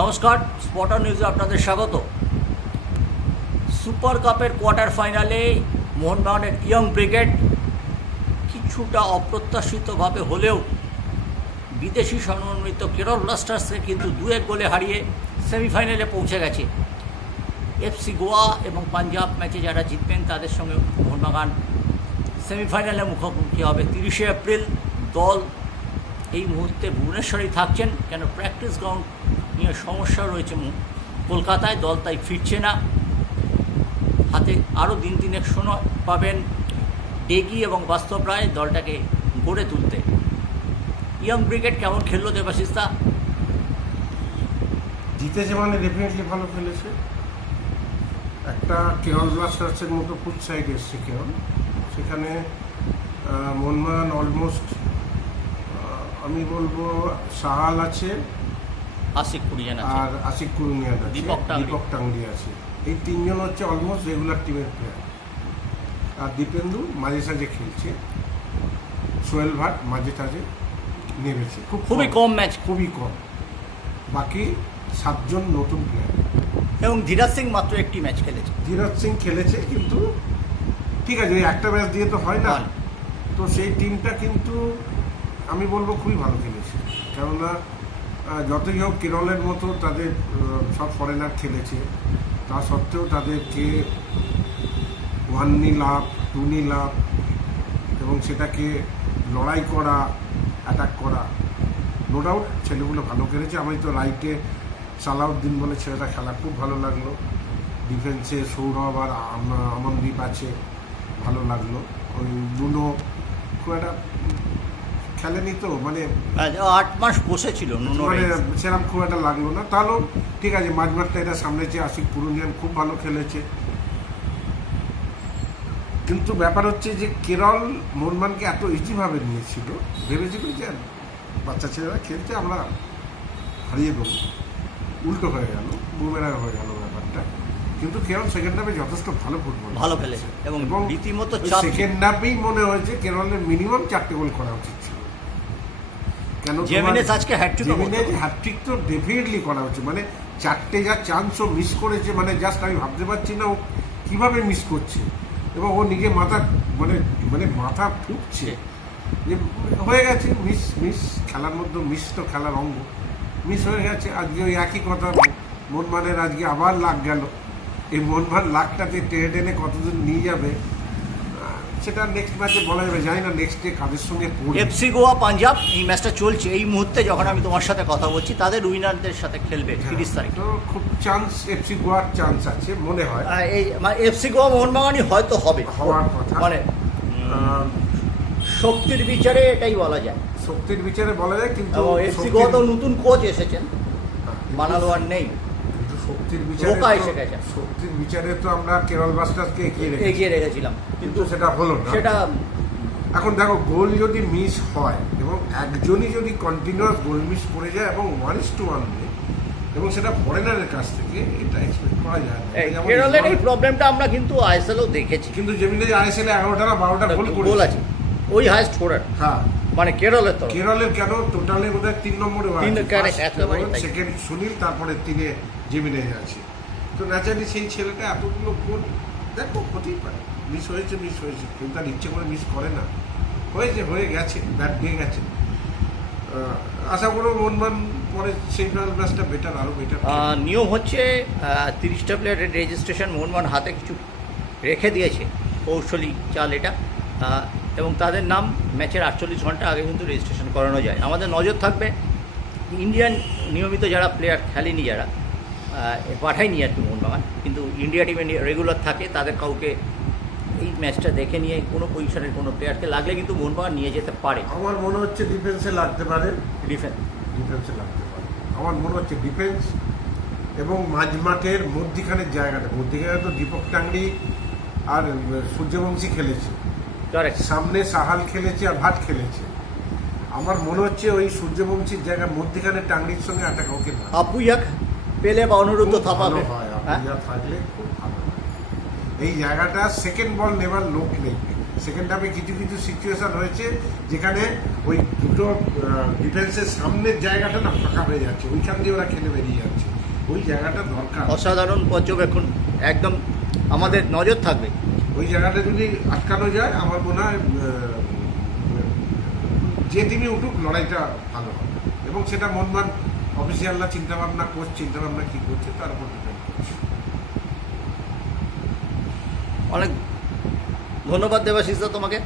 নমস্কার স্পটার নিউজে আপনাদের স্বাগত। সুপার কাপের কোয়ার্টার ফাইনালে মোহনবাগানের ইয়ং ব্রিগেড কিছুটা অপ্রত্যাশিতভাবে হলেও বিদেশি সমন্বিত কেরল ব্লাস্টার্সকে কিন্তু দু এক গোলে হারিয়ে সেমিফাইনালে পৌঁছে গেছে। এফসি গোয়া এবং পাঞ্জাব ম্যাচে যারা জিতবেন, তাদের সঙ্গে মোহনবাগান সেমিফাইনালে মুখোমুখি হবে। তিরিশে এপ্রিল দল এই মুহূর্তে ভুবনেশ্বরেই থাকছেন। কেন? প্র্যাকটিস গ্রাউন্ড নিয়ে সমস্যা রয়েছে কলকাতায় দল তাই ফিরছে না। হাতে আরও দিন তিনেক সময় পাবেন ডেগি এবং বাস্তব রায় দলটাকে গড়ে তুলতে। ইয়ং ব্রিগেড কেমন খেললো দেবাশিস্তা জিতেছে মানে ডেফিনেটলি ভালো খেলেছে। একটা কেরল ব্লাস্টার্সের মতো ফুড সাইড এসছে কেরল। সেখানে মোহনবাগান অলমোস্ট আমি বলব সাহাল আছে। আশিক কুড়িয়ান আছে আর আশিক কুরুনিয়ান আছে দীপক টাংরি। দীপক টাংরি আছে। এই তিনজন হচ্ছে অলমোস্ট রেগুলার টিমের প্লেয়ার আর দীপেন্দু মাঝে সাঝে খেলছে। সোহেল ভাট মাঝে সাঝে নেমেছে। খুব খুবই কম। ম্যাচ খুবই কম। বাকি সাতজন নতুন প্লেয়ার এবং ধীরাজ সিং মাত্র একটি ম্যাচ খেলেছে। ধীরজ সিং খেলেছে কিন্তু ঠিক আছে একটা ম্যাচ দিয়ে তো হয় না। তো সেই টিমটা কিন্তু আমি বলব খুবই ভালো খেলেছে। কেননা যতই হোক কেরলের মতো তাদের সব ফরেনার খেলেছে। তা সত্ত্বেও তাদেরকে one nil up two nil up এবং সেটাকে লড়াই করা অ্যাটাক করা নো ডাউট ছেলেগুলো ভালো খেলেছে। আমি তো রাইটে সালাউদ্দিন বলে ছেলেটা খেলা খুব ভালো লাগল। ডিফেন্সে সৌরভ আর আম- আমনদীপ আছে, ভালো লাগল। ওই লুনো খুব একটা খেলেনি তো মানে আট মাস বসেছিল মানে সেরকম খুব একটা লাগল না। তাহলেও ঠিক আছে মাঝমাঠটা এটা সামনেছে আশিক পুরুলিয়ান খুব ভালো খেলেছে। কিন্তু ব্যাপার হচ্ছে যে কেরল মোহনবানকে এত ইজিভাবে নিয়েছিল ভেবেছিল যে বাচ্চা ছেলেরা খেলছে আমরা হারিয়ে দেবো। উল্টো হয়ে গেল বুমেরা হয়ে গেল ব্যাপারটা। কিন্তু কেরল সেকেন্ড হাফে যথেষ্ট ভালো ফুটবল ভালো খেলেছে। এবং রীতিমতো সেকেন্ড হাফেই মনে হয়েছে কেরলের মিনিমাম চারটে গোল করা উচিত কেন জেমিনেস আজকে হ্যাটট্রিকও করতে জেমিনেস হ্যাটট্রিক তো ডেফিনেটলি করা হচ্ছে। মানে চারটে যা চান্সও মিস করেছে মানে জাস্ট আমি ভাবতে পারছি না ও কীভাবে মিস করছে। এবং ও নিজে মাথা মানে মানে মাথা ফুটছে। যে হয়ে গেছে মিস মিস খেলার মধ্যে মিস তো খেলার অঙ্গ। মিস হয়ে গেছে আজকে ওই একই কথা। মনমানের আজকে আবার লাগ গেল। এই মন মনমান লাখটাতে টেনে টেনে কতদূর নিয়ে যাবে? সেটা নেক্সট ম্যাচে বলা যাবে জানি না নেক্সট ডে কাদের সঙ্গে এফসি গোয়া পাঞ্জাব এই ম্যাচটা চলছে। এই মুহূর্তে যখন আমি তোমার সাথে কথা বলছি তাদের উইনারদের সাথে খেলবে তিরিশ তারিখ। তো খুব চান্স এফসি গোয়ার চান্স আছে মনে হয়। এই এফসি গোয়া মোহনবাগানই হয়তো হবে। হওয়ার কথা। মানে শক্তির বিচারে এটাই বলা যায়। শক্তির বিচারে বলা যায় কিন্তু এফসি গোয়া তো নতুন কোচ এসেছেন। হ্যাঁ, বানালো আর নেই। শক্তির বিচারে এসে গেছে। শক্তির বিচারে তো আমরা কেরল ব্লাস্টার্সকে এগিয়ে রেখেছি। এগিয়ে রেখেছিলাম। কিন্তু সেটা হলো না। সেটা এখন দেখো গোল যদি মিস হয় এবং একজনই যদি কন্টিনিউয়াস গোল মিস করে যায় এবং ওয়ান ইস টু ওয়ান এবং সেটা ফরেনারের কাছ থেকে এটা এক্সপেক্ট করা যায় কেরলের এই প্রবলেমটা আমরা কিন্তু আইএসএলও দেখেছি। কিন্তু যেমনি আইএসএল এগারোটা না বারোটা গোল গোল আছে। ওই হাইস্ট স্কোরার হ্যাঁ। মানে কেরলের তরফ কেরলের কেন? টোটালে বোধ হয় তিন নম্বরে। সেকেন্ড সুনীল তারপরে তিনে জিমিনে আছে। তো ন্যাচারালি সেই ছেলেটা এতগুলো গোল দেখো হতেই পারে। মিস হয়েছে মিস হয়েছে। কেউ তার ইচ্ছে করে মিস করে না। হয়েছে হয়ে গেছে ব্যাট দিয়ে গেছে। আশা করো মনমান পরে সেই ম্যাচটা বেটার আরও বেটার নিয়ম হচ্ছে তিরিশটা প্লেয়ারের রেজিস্ট্রেশন মোহনবাগান হাতে কিছু রেখে দিয়েছে। কৌশলী চাল এটা। এবং তাদের নাম ম্যাচের আটচল্লিশ ঘণ্টা আগে কিন্তু রেজিস্ট্রেশন করানো যায়। আমাদের নজর থাকবে ইন্ডিয়ান নিয়মিত যারা প্লেয়ার খেলেনি যারা পাঠায়নি আর কি মোহনবাগান কিন্তু ইন্ডিয়া টিমে রেগুলার থাকে তাদের কাউকে এই ম্যাচটা দেখে নিয়ে কোনো পজিশনের কোনো প্লেয়ারকে লাগলে কিন্তু মোহনবাগান নিয়ে যেতে পারে। আমার মনে হচ্ছে ডিফেন্সে লাগতে পারে। ডিফেন্স ডিফেন্সে লাগতে পারে। আমার মনে হচ্ছে ডিফেন্স এবং মাঝমাঠের মধ্যিখানের জায়গাটা মধ্যিখানে তো দীপক টাংরি আর সূর্যবংশী খেলেছে। সামনে সাহাল খেলেছে আর ভাট খেলেছে। আমার মনে হচ্ছে ওই সূর্যবংশীর জায়গায় মধ্যিখানে টাংরির সঙ্গে একটা কাউকে না। আপুইয়াক পেলে বা অনুরুদ্ধ খুব থাপাবে। হয় হ্যাঁ? থাকলে খুব ভালো এই জায়গাটা সেকেন্ড বল নেবার লোক নেই। সেকেন্ড হাফে কিছু কিছু সিচুয়েশন হয়েছে যেখানে ওই দুটো ডিফেন্সের সামনের জায়গাটা না ফাঁকা হয়ে যাচ্ছে। ওইখান দিয়ে ওরা খেলে বেরিয়ে যাচ্ছে। ওই জায়গাটা দরকার। অসাধারণ পর্যবেক্ষণ। একদম আমাদের নজর থাকবে। ওই জায়গাটা যদি আটকানো যায়, আমার মনে হয় যে দিনই উঠুক, লড়াইটা ভালো হবে। এবং সেটা মন মনমান অফিসিয়ালরা চিন্তাভাবনা কোচ চিন্তাভাবনা কী করছে, তার উপর অনেক ধন্যবাদ দেবাশিস দা তোমাকে।